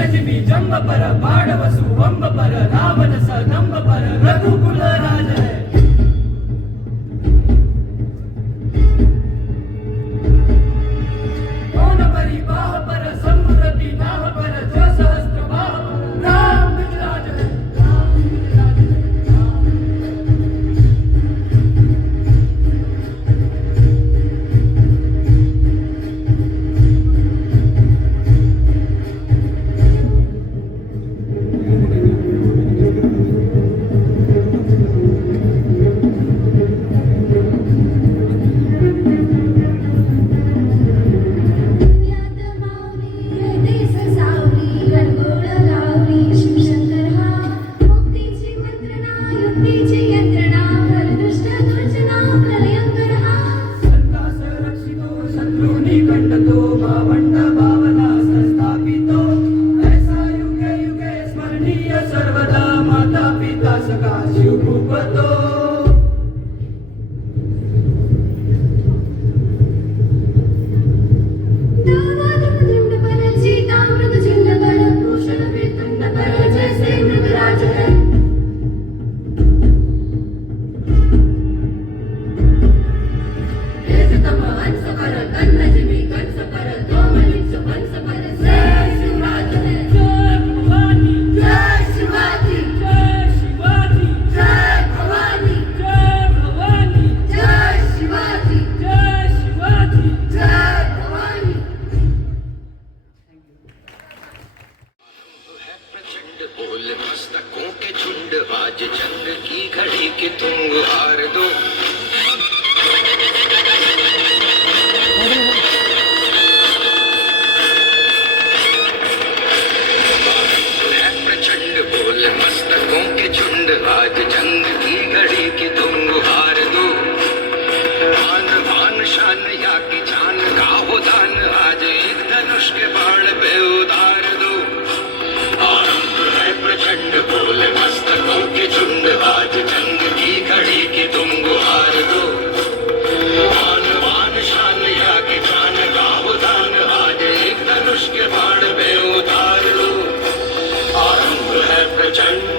नजमी जंब पर बाणवसु वंब पर रावण सदंब पर रघुकुल राज है। कौन बरी बाह पर समुद्रती नाह पर जो सहस्त्र बाह पर राम विराज है। सर्वदा माता पिता सखा शिवभूपतो। मस्तकों के झुंड आज जंग की घड़ी के तुम हार दो। प्रचंड बोल मस्तकों के झुंड आज जंग की घड़ी के तुम हार दो। मान भान शान या की जान का हो दान आज एक धनुष के बाण पे उतार दो। प्रचंड बोल मस्तकों के झुंड आज जंग की घड़ी की तुम गुहार दो। मान मान शान या के जान गाओ दान आज एक धनुष के बाण पे उतार दो। आरंभ है प्रचंड।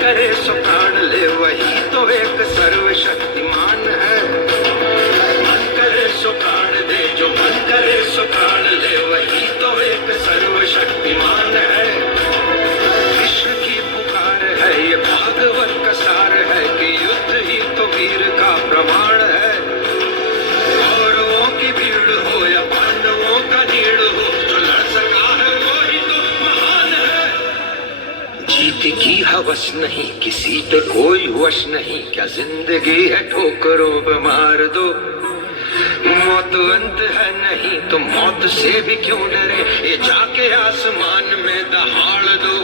करे सो प्राण ले वही तो एक सर्वशक्तिमान है। मन करे सो प्राण दे जो मन करे सो प्राण ले वही तो एक सर्वशक्तिमान है। विश्व की पुकार है ये भागवत का सार है कि युद्ध ही तो वीर का प्रमाण है। कौरवों की भीड़ हो या पांडवों का नीड़ हो जो लड़ सका है वो ही तो महान है। जीत की हवस नहीं किसी पे कोई वश नहीं क्या जिंदगी है ठोकरों पे मार दो। मौत अंत है नहीं तो मौत से भी क्यों डरे ये जाके आसमान में दहाड़ दो।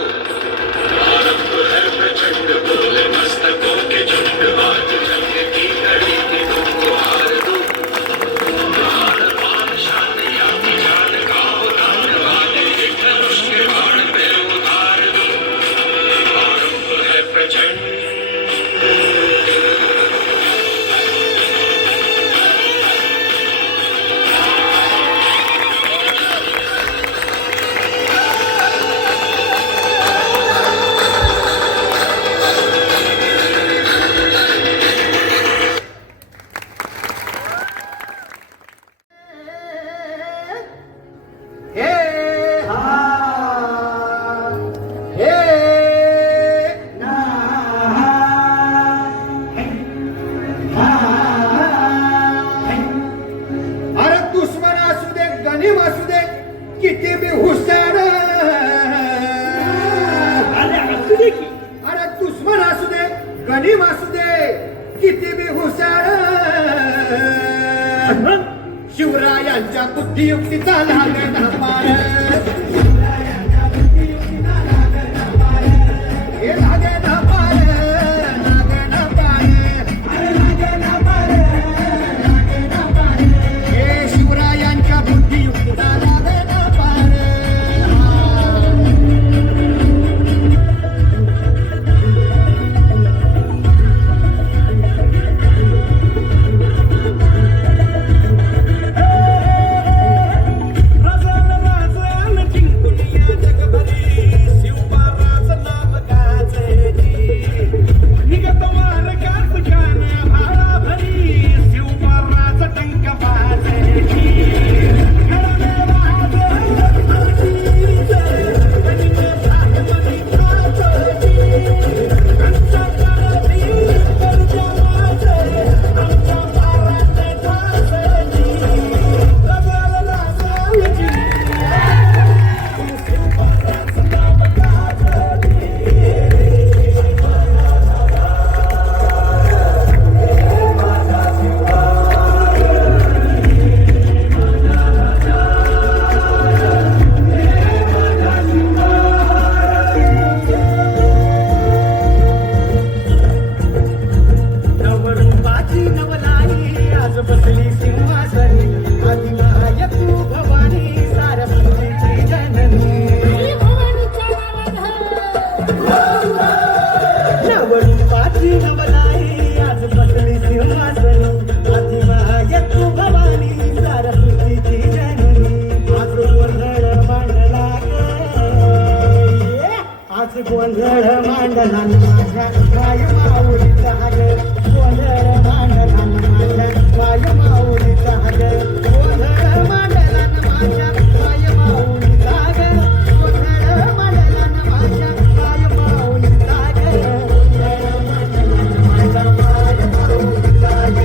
आरंभ है प्रचंड बोल मस्तकों के झुंड आज जंग की घड़ी की तुम गुहार दो। मान मान शान या की जान का हो दान आज एक धनुष के बाण पे उतार दो। आरंभ है प्रचंड। किती बी हुशार अरे दुश्मन असू दे गणिम असू दे किती बी हुशार शिवरायांच्या बुद्धियुक्तीचा लागण पार शिवराया मांडलान माझ्या माय माऊलीचा हाग गोंधळ मांडलान माझ्या माय माऊलीचा हाग गोंधळ मांडलान माझ्या माय माऊलीचा हाग गोंधळ मांडलान माझ्या माय माऊलीचा हाग गोंधळ मांडलान माझ्या माय माऊलीचा हाग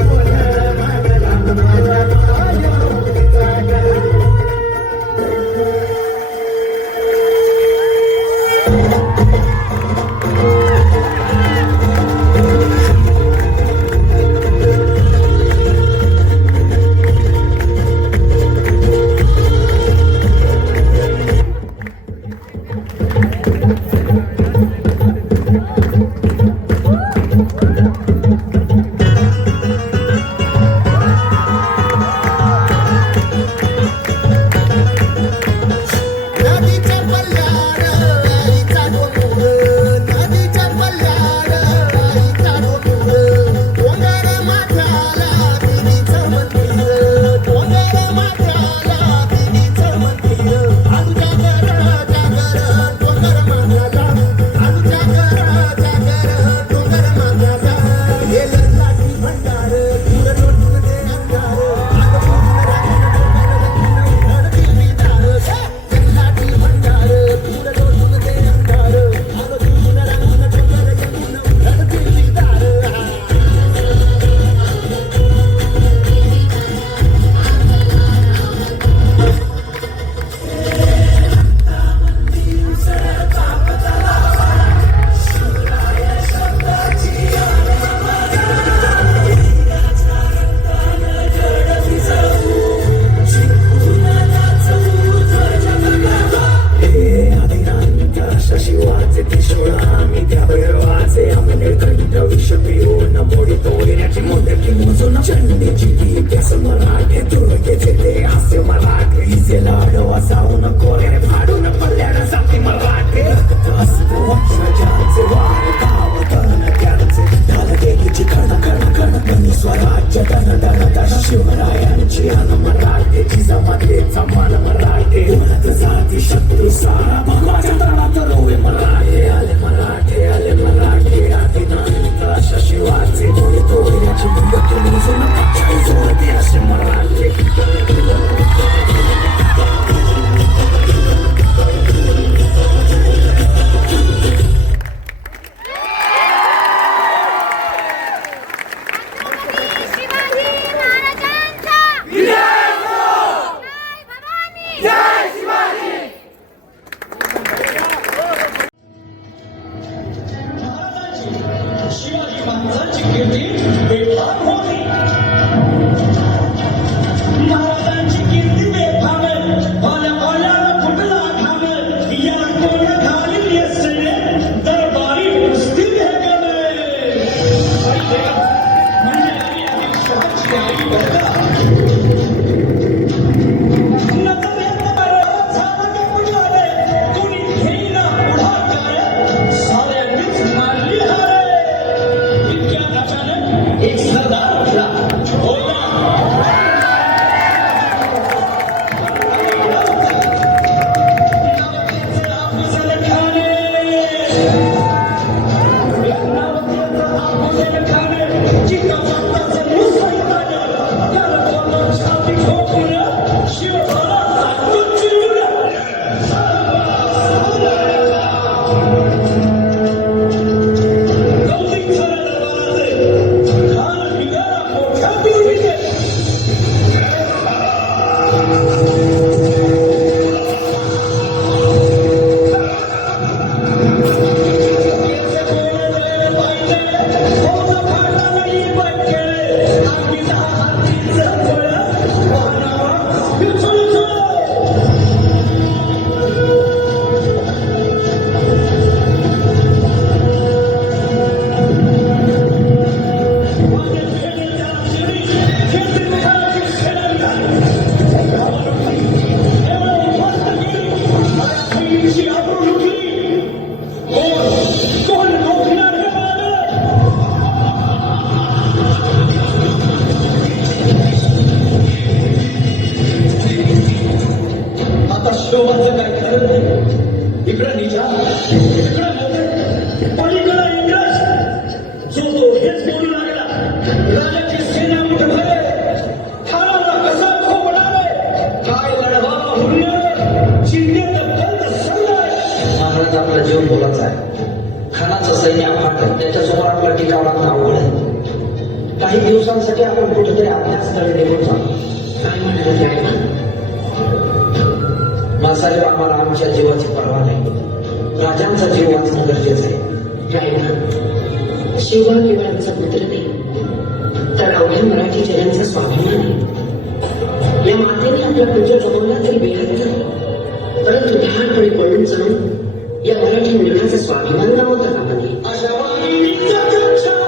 गोंधळ मांडलान माझ्या माय माऊलीचा हाग नदीच्या पल्ल्याड आईचा डोंगर नदीच्या पल्ल्याड आईचा डोंगर डोंगर माथ्याला देवीचं मंदिर डोंगर माथ्याला देवीचं मंदिर आमच्या घर जागर डोंगर माथ्याला आमच्या घर जागर डोंगर माथ्याला हे लाठी भंडार दूर लोटून दे अंगार लाठी भंडार दूर लोटून दे अंगार आग तुझून रांगून चक्कर येऊन उघड दिली दार शिवाचे किशोर आम्ही त्या भैरवाचे आम्ही कंठ विष पिऊन मोडी तोडण्याची मोदकी मोजून चंडीची गीते मराठे दुर्गेचे ते हास्य मराठे हिचे लाडवा जाऊन कोरे फाडून पडल्यानं जाते मराठे रक्त असतो वंशजाचे वार गाव तरण त्यांचे ढाल देवीची खण खण खण कमी स्वराज्य धन धन धन शिवरायांची अन मराठे जिजामातेचा मान मराठे उन्हात जाती शत्रू सारा भगवाच्या तळात रोवे मराठे आले मराठे आले मराठे आधी नांत अशा शिवाचे डोळे तोडण्याची मुंबत मोजून पक्षाई जोडते असे मराठे शिवाजी महाराजांचा जय हो! जय भवानी जय शिवाजी शिवाजी महाराजांची कीर्ती बेफाम होती महाराजांची कीर्ती बेफाम ओल्या ओल्याला फुटला घाम या कोणाखाली येसले दरबारी कुस्ती भेटले म्हणजे आम्ही शिवाची आई बघा नजरेत झालं पुढारे कुणी घेईना पुढाकार साऱ्यांनीच मारली हारे इतक्या अचानक एक सरदार उठला होता अफजल खाने अफजल खाने जिका फक्ताचं मुसलमान त्याला कोणतं छाती ठोकून शिवराला तुच्छ कौतिक झालं दरबाराचे खान बिगारा मोठ्या पिढीचे शोभाचं काय खरं नाही इकडं निजा इकडं नव्हतं पलीकडे इंग्रज जो तो हेच बोलू लागला. राजाची सेना कुठे भरे, ठाणाला कसा खोपडावे, काय लढवा हुरले, चिंतेत बंद सरलाय. महाराज आपला जीव बोलाचा आहे. खानाचं सैन्य अफाट, त्याच्यासमोर आपला टिकाव लागणं अवघड आहे. काही दिवसांसाठी आपण कुठेतरी अभ्यासस्थळी निघून जाऊ. काय म्हणाले काय ना? मासाहेब, आम्हाला आमच्या जीवाची पर्वा नाही. राजांचा जीव वाचणं गरजेचं आहे. काय ना? शिवबा किंवा आमचा पुत्र नाही, तर अवघ्या मराठी जनांचा स्वाभिमान आहे. या मातेने आपला पुत्र गमावला तरी बेहद नाही, परंतु लहानपणी पळून जाऊन या मराठी मुलाचा स्वाभिमान गमावता कामा नये. अशा वाहिनीचा छावा.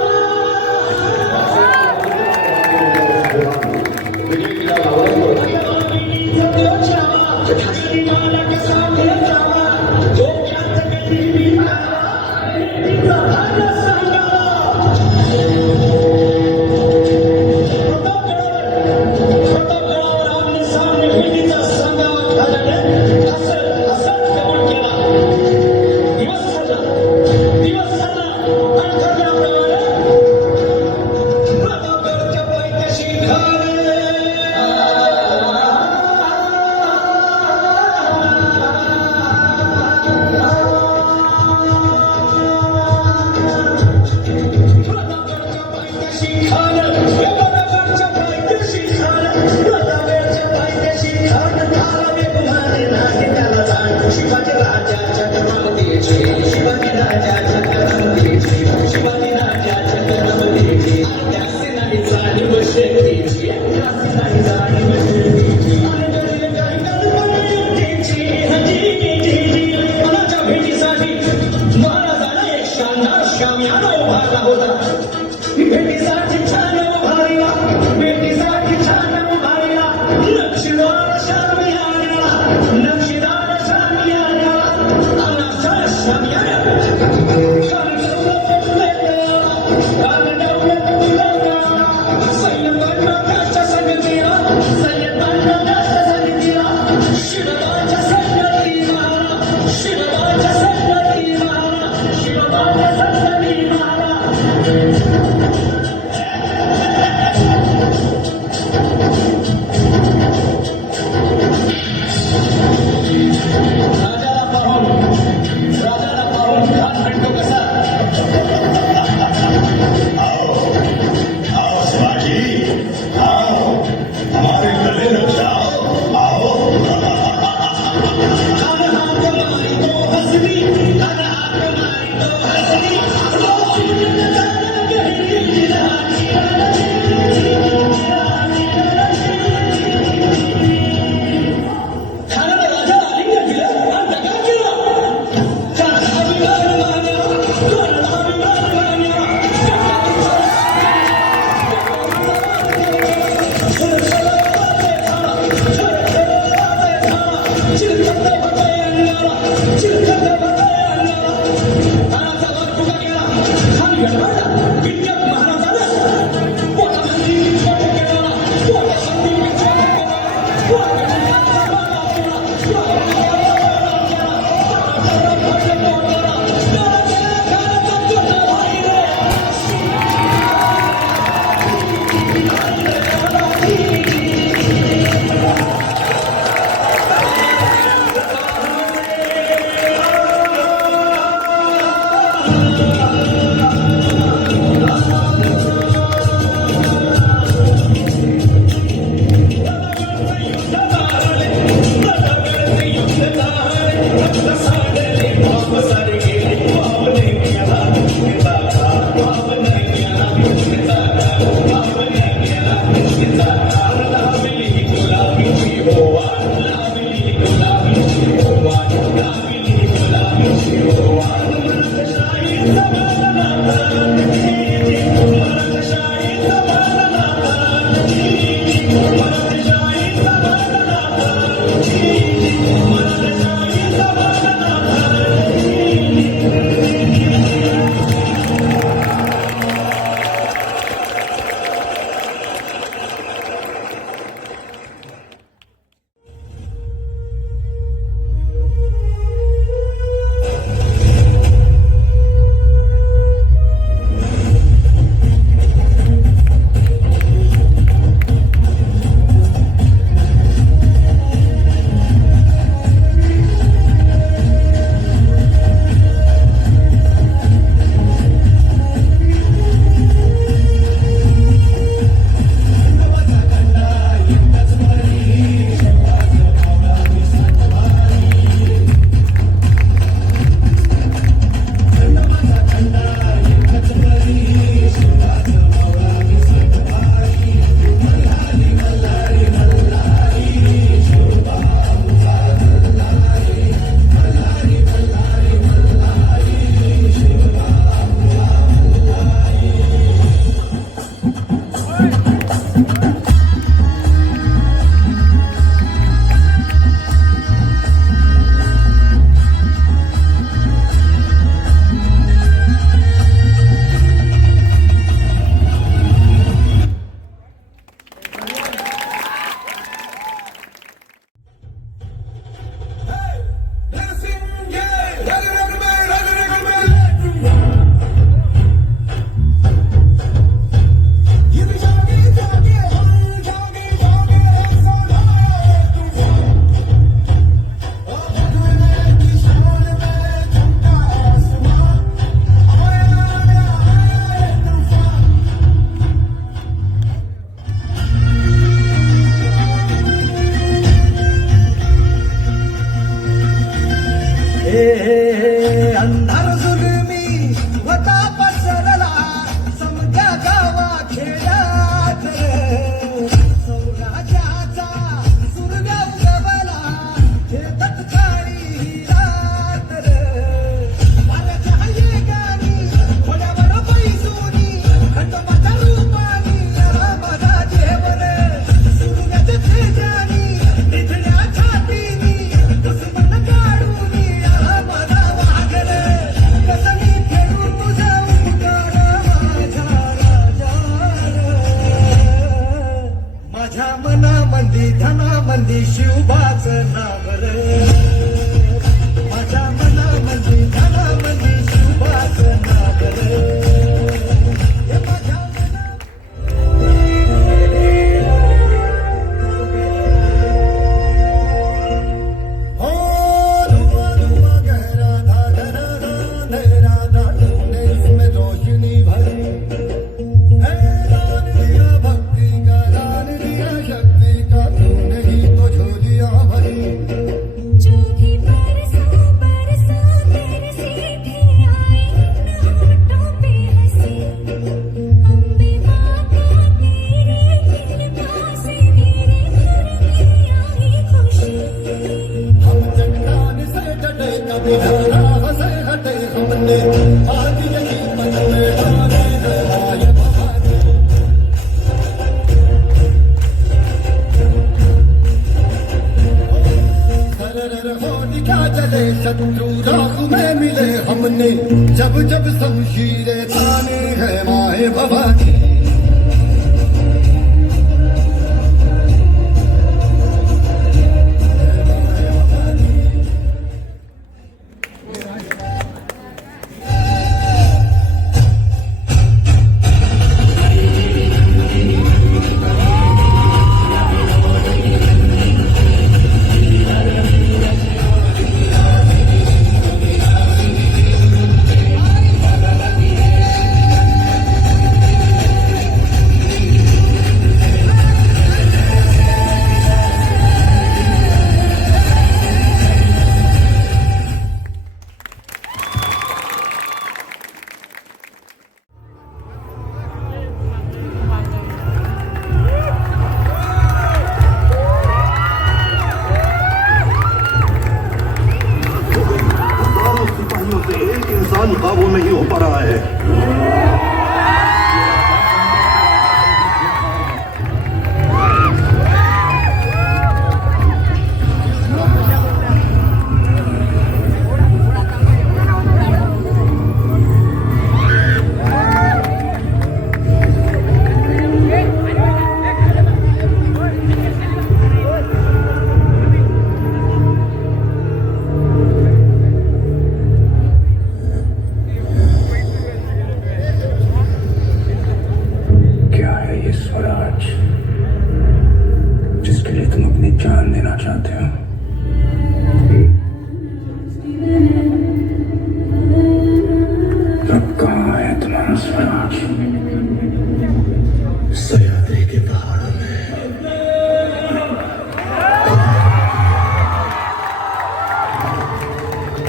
हमारे गले मनामंदी धनामंदी शिवबाच नाव रे माझ्या मनामंदी धनामंदी शिवबाच नाव रे हे माझ्या हो धुआं धुआं गहरा था धरा था अंधेरा था तूने इसमें रोशनी भरी है दान दिया भक्ति का दान दिया शक्ति का तूने ही तो झोलियां भरी जो भी बरसा बरसा तेरे सीधे आई होठों पे हंसी अम्बे माता तेरे कृपा से मेरे घर में आई खुशी हम चट्टान से डटे कभी धारा से हटे हमने आज यही मन में डाले है आए भवानी सरर हो दिखा जले शत्रु राह में मिले हमने जब जब शमशीरें ताने है माए भवानी सिपाहियों से एक इंसान काबू नहीं हो पा रहा है। क्या है ये स्वराज जिसके लिए तुम अपनी जान देना चाहते हो? अब कहाँ है तुम्हारा स्वराज? सह्याद्री के पहाड़ों में,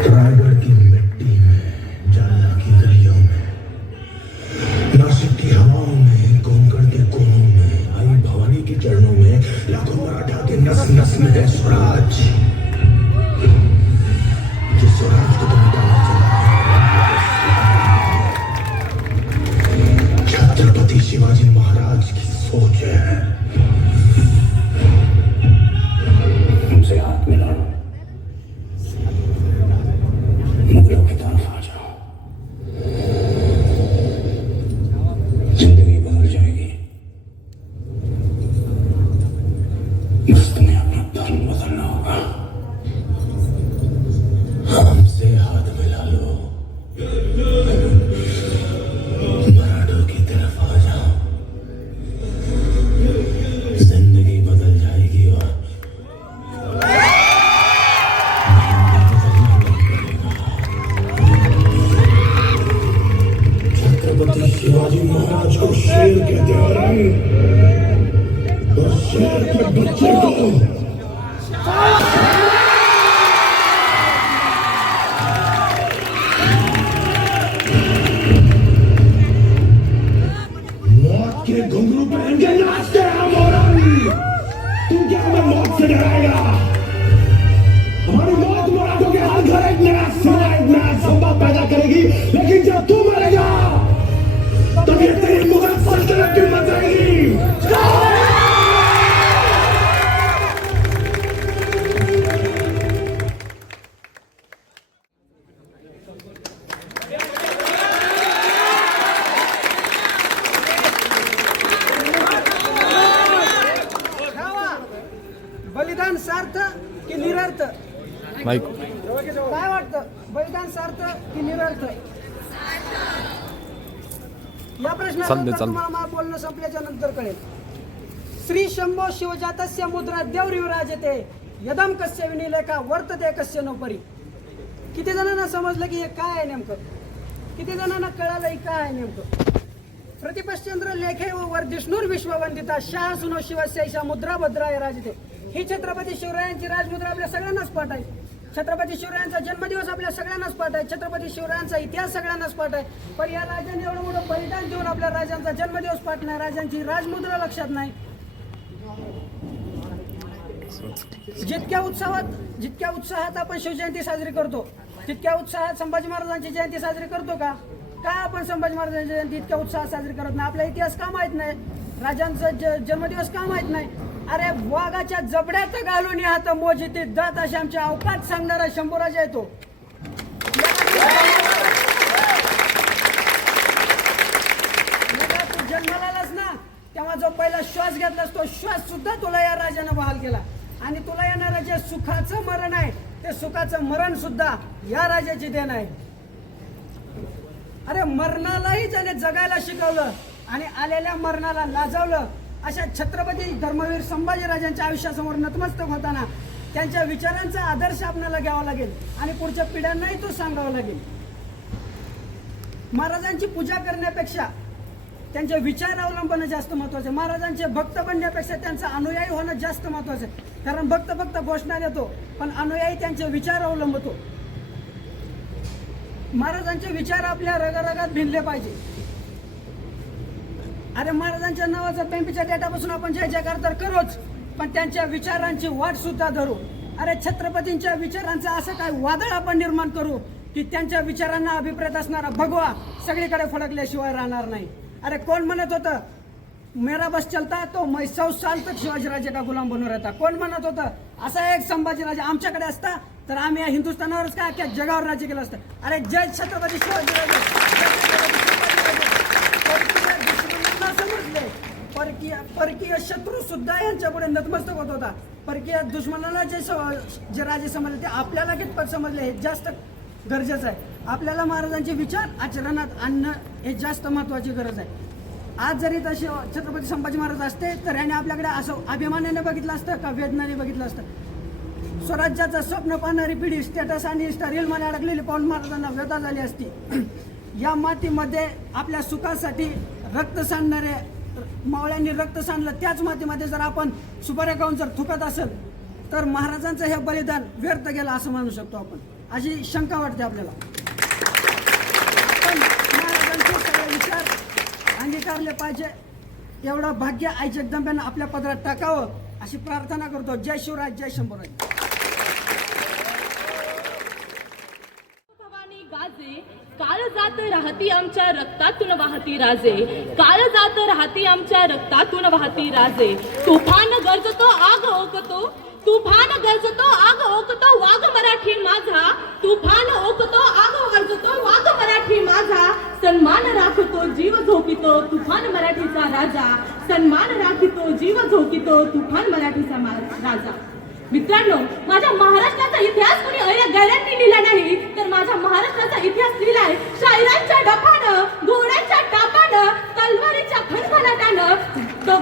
रायगढ़ की मिट्टी में, जालना की गलियों में, नासिक की हवाओं में, कोंकण के कोनों में, आई भवानी के चरणों में, लाखों मराठा के नस नस में है स्वराज। जिस स्वराज को तुम मिटाना चाहते हो, छत्रपति शिवाजी महाराज की सोच है। उनसे हाथ मिला लो, मुगलों की तरफ आ जाओ, जिंदगी बदल जाएगी। बस तुम्हें अपना धर्म बदलना होगा। हमसे हाथ मिला लो, मराठों की तरफ आ जाओ, जिंदगी बदल जाएगी और छत्रपति शिवाजी महाराज को शेर कहते हो रे, और शेर के बच्चे को मौत के घुंघरू पहन के नाचते हैं मोरंग। तू क्या हमें मौत से डराएगा? हमारी मौत मराठों के हाथ घर एक नया सिला, एक नया संभव पैदा करेगी, लेकिन जब तू मरेगा तब ये तेरी मुगल सल्तनत की मत रहेगी। बलिदान सार्थ की निरर्थ? काय वाटतं, बलिदान सार्थ की निरर्थ? या प्रश्नाचं उत्तर तुम्हाला मला बोलणं संपल्याच्या नंतर कळेल. श्री शंभो शिवजातस्य मुद्रा देवरी विराजते यदम कस्य विनिलेखा वर्तते कस्य नोपरी. किती जणांना समजलं की हे काय आहे नेमकं? किती जणांना कळालं ही काय आहे नेमकं? प्रतिपश्चंद्र लेखे व वर्धिष्णुर विश्ववंदिता शाह सुनो शिवस्यैषा मुद्रा भद्राय राजते. ही छत्रपती शिवरायांची राजमुद्रा आपल्या सगळ्यांनाच पाठ आहे. छत्रपती शिवरायांचा जन्मदिवस आपल्या सगळ्यांनाच पाठ आहे. छत्रपती शिवरायांचा इतिहास सगळ्यांनाच पाठ आहे. पण या राजाने एवढं मोठं बलिदान देऊन आपल्या राजांचा जन्मदिवस पाठ नाही, राजांची राजमुद्रा लक्षात नाही. जितक्या उत्साहात आपण शिवजयंती साजरी करतो, तितक्या उत्साहात संभाजी महाराजांची जयंती साजरी करतो का? का आपण संभाजी महाराजांची जयंती इतक्या उत्साहात साजरी करत नाही? आपला इतिहास का माहित नाही? राजांचा जन्मदिवस का माहित नाही? अरे वाघाच्या जबड्यात घालून हात मोजिते दात अशी आमच्या अवकात सांगणारा शंभूराजा येतो. तू जन्मालाच ना, तेव्हा जो पहिला श्वास घेतलास तो श्वास सुद्धा तुला या राजानं बहाल केला. आणि तुला येणारं जे सुखाचं मरण आहे ते सुखाचं मरण सुद्धा या राजाची देण आहे. अरे मरणालाही ज्याने जगायला शिकवलं आणि आलेल्या मरणाला लाजवलं, अशा छत्रपती धर्मवीर संभाजीराजांच्या आयुष्यासमोर नतमस्तक होताना त्यांच्या विचारांचा आदर्श आपल्याला घ्यावा लागेल आणि पुढच्या पिढ्यांनाही तो सांगावा लागेल. महाराजांची पूजा करण्यापेक्षा त्यांचे विचार अवलंबणं जास्त महत्वाचे. महाराजांचे भक्त बनण्यापेक्षा त्यांचा अनुयायी होणं जास्त महत्वाचं आहे. कारण भक्त फक्त घोषणा देतो, पण अनुयायी त्यांचे विचार अवलंबतो. महाराजांचे विचार आपल्या रगारगात भिनले पाहिजे. अरे महाराजांच्या नावाचा पेंपीच्या डेटापासून आपण जय जयकार तर करूच, पण त्यांच्या विचारांची वाट सुद्धा धरू. अरे छत्रपतींच्या विचारांचं असं काय वादळ आपण निर्माण करू की त्यांच्या विचारांना अभिप्रेत असणारा भगवा सगळीकडे फडकल्याशिवाय राहणार नाही. अरे कोण म्हणत होतं मेरा बस चलता तो मैं 100 साल तक शिवाजीराजे का गुलाम बनून राहता? कोण म्हणत होतं असा एक संभाजीराजे आमच्याकडे असता तर आम्ही या हिंदुस्थानावरच काय अख्ख्या जगावर राज्य केलं असतं. अरे जय छत्रपती शिवाजीराजे. समजले परकीय शत्रू सुद्धा यांच्या पुढे नतमस्तक होत होता. परकीय दुश्मनाला जे राजे समजले ते आपल्याला कितपत समजले हे जास्त गरजेचं आहे. आपल्याला महाराजांचे विचार आचरणात आणणं हे जास्त महत्वाची गरज आहे. आज जरी तसे छत्रपती संभाजी महाराज असते तर याने आपल्याकडे असं अभिमानाने बघितलं असतं का वेदनाने बघितलं असतं? स्वराज्याचं स्वप्न पाहणारी पिढी स्टेटस आणि इंस्टा रीलमध्ये अडकलेली पाहून महाराजांना व्यथा झाली असती. या मातीमध्ये आपल्या सुखासाठी रक्त सांडणारे मावळ्यांनी रक्त सांडलं, त्याच मातीमध्ये जर आपण सुपाऱ्या खाऊन जर थुकत असेल तर महाराजांचं हे बलिदान व्यर्थ गेलं असं म्हणू शकतो आपण. अशी शंका वाटते आपल्याला. पण महाराजांचे सगळे विचार अंगीकारले पाहिजे एवढं भाग्य आई जगदंब्यानं आपल्या पदरात टाकावं अशी प्रार्थना करतो. जय शिवराज, जय शंभूराज. भवानी गाजे काळ जात राहती आमच्या रक्तातून वाहती राजे. काळ जात राहती आमच्या रक्तातून वाहती राजे. तुफान गरजतो आग ओकतो, तुफान गरजतो आग ओकतो वाघ मराठी माझा. तुफान ओकतो आग गरजतो वाघ मराठी माझा. सन्मान राखतो जीव झोकितो तुफान मराठीचा राजा. सन्मान राखतो जीव झोकितो तुफान मराठीचा राजा. मित्रांनो, माझ्या महाराष्ट्राचा इतिहास कोणी गैरांनी लिहिला नाही, तर माझ्या महाराष्ट्राचा इतिहास लिहिलाय शाहिरांच्या डफानं, घोड्यांच्या टापानं, तलवारीच्या खणखणाटानं,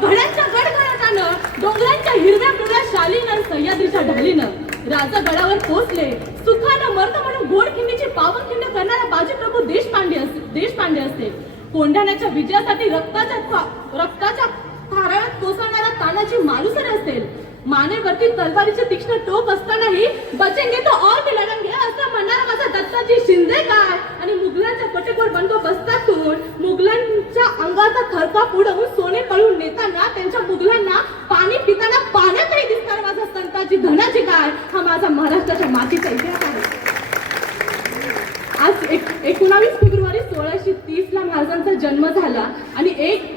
घड्यांच्या गडगडाटानं, डोंगरांच्या हिरव्या पिवळ्या शालीनं, सह्याद्रीच्या ढालीनं राजा गडावर पोचले. सुखानं मर्द म्हणून गोडखिंडीची पावनखिंड करणारा बाजीप्रभू देशपांडे असते. कोंढाण्याच्या विजयासाठी रक्ताच्या थाराळात कोसळणारा तानाजी मालुसरे असेल. मानेवरती तलवारीचे तीक्ष्ण टोक असतानाही बचेंगे तो और भी लढेंगे असं म्हणणारा माझा दत्ताजी शिंदे काय. आणि मुघलांच्या पटेकोर बंदोबस्तातून मुघलांच्या अंगाचा थरकाप उडवून सोने पळून नेताना त्यांच्या मुघलांना पाणी पिताना पाण्यातही दिसणारा माझा संताजी धनाजी काय. हा माझा महाराष्ट्राच्या मातीचा इतिहास आहे. आज 19 फेब्रुवारी 1630 ला महाराजांचा जन्म झाला आणि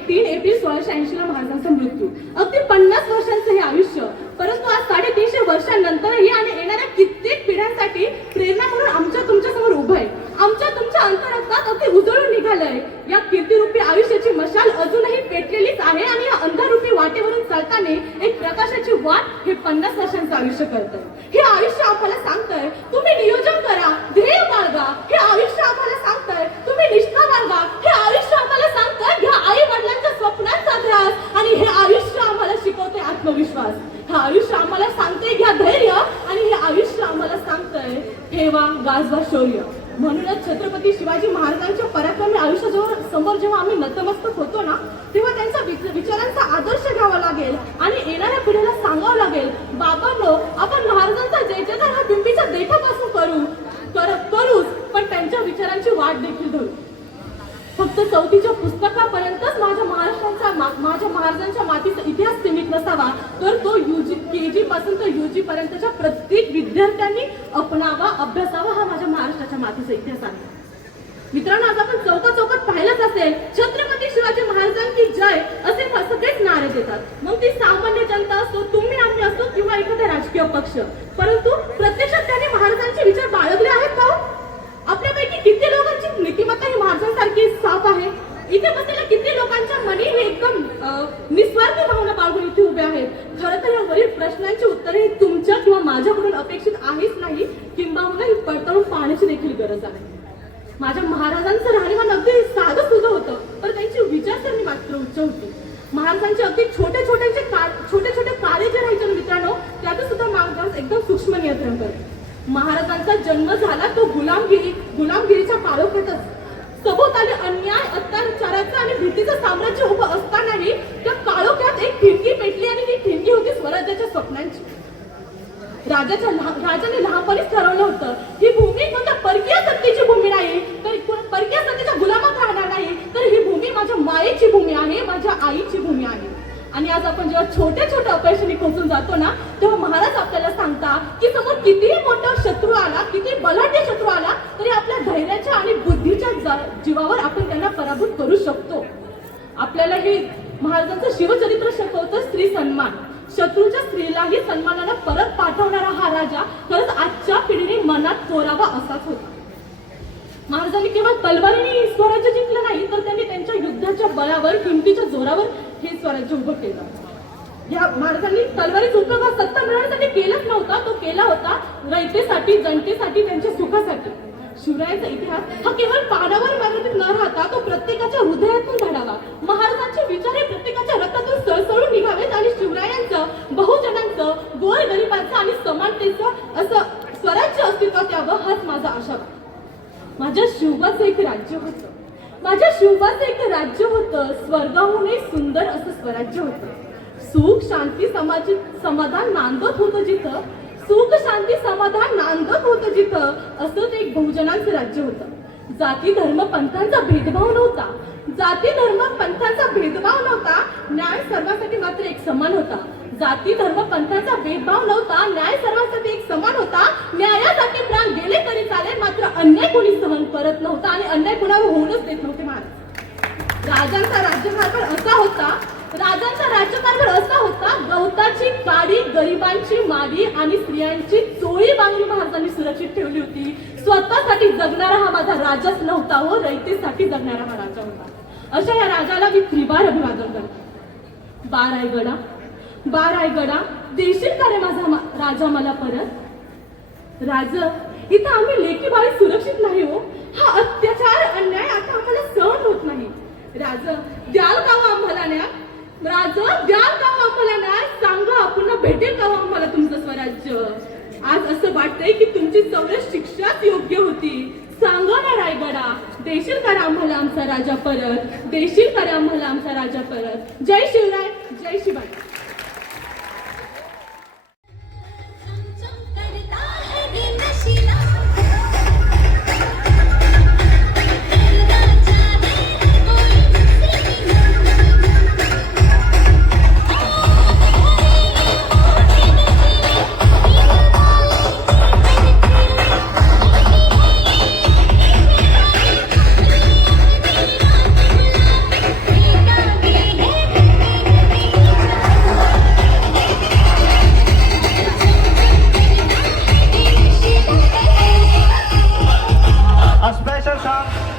3 एप्रिल 1680 ला महाराजांचा मृत्यू. अगदी 50 वर्षांचं हे आयुष्य, परंतु आज 350 वर्षांनंतरही आणि येणाऱ्या कित्येक पिढ्यांसाठी प्रेरणा म्हणून आमच्या तुमच्या समोर उभं आहे. आमच्या तुमच्या अंतरंगात अगदी उजळून निघालंय. या कीर्तिरूपी आयुष्याची मशाल अजूनही पेटलेलीच आहे आणि या अंधारूपी वाटेवरून चालताना एक प्रकाशाची सुरुवात हे 50 वर्षांचं आयुष्य करतंय. हे आयुष्य आम्हाला सांगतंय तुम्ही नियोजन करा, ध्येय बाळगा. हे आयुष्य आम्हाला सांगतंय तुम्ही निष्ठा बाळगा. हे आयुष्य आम्हाला सांगतंय घ्या आई वडिलांच्या स्वप्नांचा ध्यास. आणि हे आयुष्य आम्हाला शिकवते आत्मविश्वास. हे आयुष्य आम्हाला सांगते घ्या धैर्य. आणि हे आयुष्य आम्हाला सांगतंय ठेवा गाजवा शौर्य. म्हणूनच छत्रपती शिवाजी महाराजांच्या पराक्रमी आयुष्याजवळ समोर जेव्हा आम्ही नतमस्तक होतो ना, तेव्हा त्यांचा विचारांचा आदर्श घ्यावा लागेल आणि येणाऱ्या पिढीला सांगावं लागेल, बाबांनो आपण महाराजांचा जय जयकार हा पिंपीच्या देठापासून करूच, पण त्यांच्या विचारांची वाट देखील धरू. फक्त 4थीच्या पुस्तकापर्यंतच माझ्या महाराजांच्या मातीचा इतिहास सीमित नसावा, तर तो KG पासून तर UG पर्यंतच्या प्रत्येक विद्यार्थ्यांनी अपनावा, अभ्यासावा. हा माझ्या महाराष्ट्राच्या मातीचा इतिहास आहे. मित्रांनो, आज आपण चौकात पाहिलंच असेल, छत्रपती शिवाजी महाराजांची जय असे सगळेच नारे देतात. मग ती सामान्य जनता असो, तुम्ही आम्ही असो किंवा एखादा राजकीय पक्ष, परंतु प्रत्यक्षात त्यांनी महाराजांचे विचार बाळगले आहेत का? आपल्यापैकी किती लोकांची नीतिमत्ता ही महाराजांसारखी साफ आहे? इथे बसलेल्या किती लोकांच्या मनी हे एकदम निस्वार्थी भावना बाळगून इथे उभे आहेत? खरं तर यावरील प्रश्नांची उत्तरे ही तुमच्या किंवा माझ्याकडून अपेक्षित आहेच नाही, किंबहुना ही पडताळून पाहण्याची देखील गरज आहे. माझ्या महाराजांचं राहणीमान अगदी साधं सुद्धा होतं, पण त्यांची विचारसरणी मात्र उच्च होती. महाराजांचे अगदी छोटे छोटे कार्य जे राहायचे मित्रांनो, त्याचं सुद्धा महाराज एकदम सूक्ष्म नियंत्रण करते. महाराजांचा जन्म झाला तो गुलामगिरीच्या काळोखातच. सभोवताली अन्याय, अत्याचाराचं आणि भीतीचं साम्राज्य उभं असतानाही त्या काळोख्यात एक ठिणगी पेटली आणि ती ठिणगी होती स्वराज्याच्या स्वप्नांची. राजाने लहानपणीच ठरवलं होतं, ही भूमी कोणत्या परकीय सत्तेची भूमी नाही, तर परकीय सत्तेच्या गुलामात राहणार नाही, तर ही भूमी माझ्या मायेची भूमी आहे, माझ्या आईची भूमी आहे. आणि आज आपण जेव्हा छोट्या अपयशाने खोचून जातो ना, तेव्हा महाराज आपल्याला सांगता की समोर कितीही मोठा शत्रू आला, किती बलाढ्य शत्रू आला, तरी आपल्या धैर्याच्या आणि बुद्धीच्या जीवावर आपण त्यांना पराभूत करू शकतो. आपल्याला हे महाराजांचं शिवचरित्र शिकवतं स्त्री सन्मान. शत्रूच्या स्त्रीलाही सन्मानानं परत पाठवणारा हा राजा खरंच आजच्या पिढीने मनात कोरावा असाच होता. महाराजांनी केवळ तलवारीने स्वराज्य जिंकलं नाही, तर त्यांनी त्यांच्या युद्धाच्या बळावर, किमतीच्या जोरावर हे स्वराज्य उभं केलं. या महाराजांनी तलवारीचा उपयोग हा सत्ता मिळवण्यासाठी केलाच नव्हता, तो केला होता रयतेसाठी, जनतेसाठी, त्यांच्या सुखासाठी. शिवरायांचा इतिहास हा केवळ पानावर मर्यादित न राहता तो प्रत्येकाच्या हृदयातून घडावा. महाराजांचे विचार हे प्रत्येकाच्या रक्तातून सळसळून निघावेत आणि शिवरायांचं, बहुजनांचं, गोरगरिबांचं आणि समानतेचं असं स्वराज्य अस्तित्वात यावं, हाच माझा आशा. माझ्या शिवबाचं एक राज्य होतं, स्वर्गाहूनही सुंदर असं स्वराज्य होतं. सुख शांती समाधान नांदत होतं जिथं, सुख शांती समाधान नांदत होतं जिथं, असं ते एक बहुजनांचं राज्य होतं. जाती धर्म पंथांचा भेदभाव नव्हता, न्याय सर्वांसाठी मात्र एक समान होता. जाती धर्म पंथांचा भेदभाव नव्हता, न्याय सर्वांसाठी एक समान होता. न्यायासाठी प्राण गेले तरी चालेल, मात्र अन्याय कोणी सहन करत नव्हता आणि अन्याय कोणावर होऊनच देत नव्हते महाराज. राजांचा राज्यकारभार असा होता, गवताची काडी, गरिबांची माडी आणि स्त्रियांची चोळी बांगडी महाराजांनी सुरक्षित ठेवली होती. स्वतःसाठी जगणारा हा माझा राजाच नव्हता हो, रयतेसाठी जगणारा हा राजा होता. अशा या राजाला मी त्रिवार अभिवादन करते. बा रायगडा, देशील का रे माझा राजा मला परत? राज, इथं आम्ही लेकी बाळी सुरक्षित नाही हो. हा अत्याचार, अन्याय आता आम्हाला सहन होत नाही. राज, द्याल का आम्हाला न्याय? सांगा, पुन्हा भेटेल का आम्हाला तुमचं स्वराज्य? आज असं वाटतंय की तुमची सगळी शिक्षाच योग्य होती. सांगा ना रायगडा, देशील का आम्हाला आमचा राजा परत? देशील का आम्हाला आमचा राजा परत? जय शिवराय, जय शिवाय.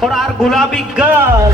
for our gulabi girl.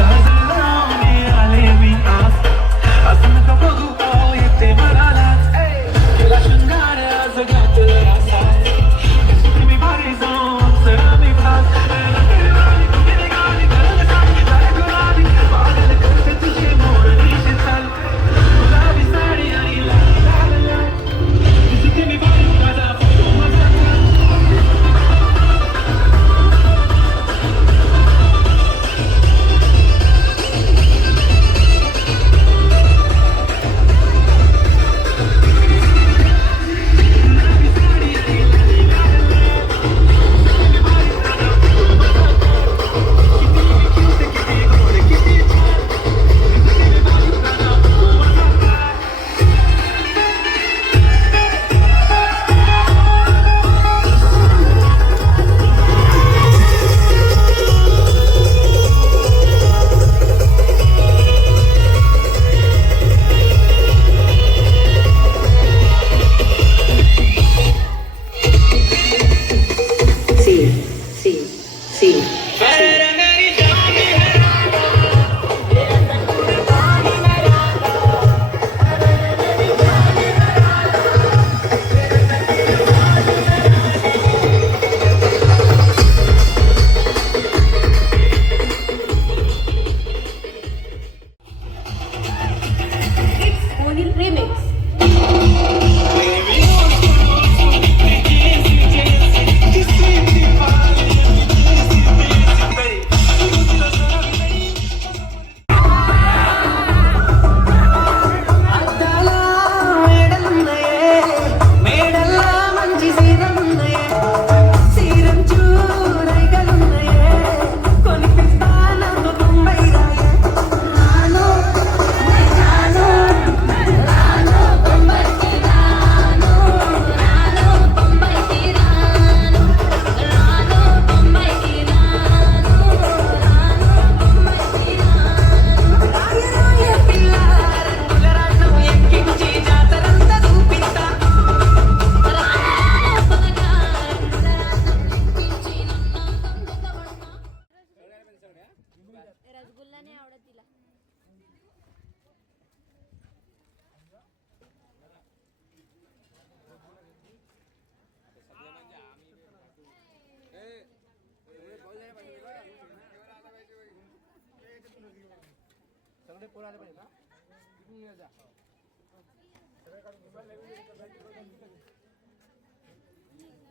सगळे पोरं आले पाहिजे ना इकडून ये जा सगळे काढून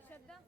श्रद्धा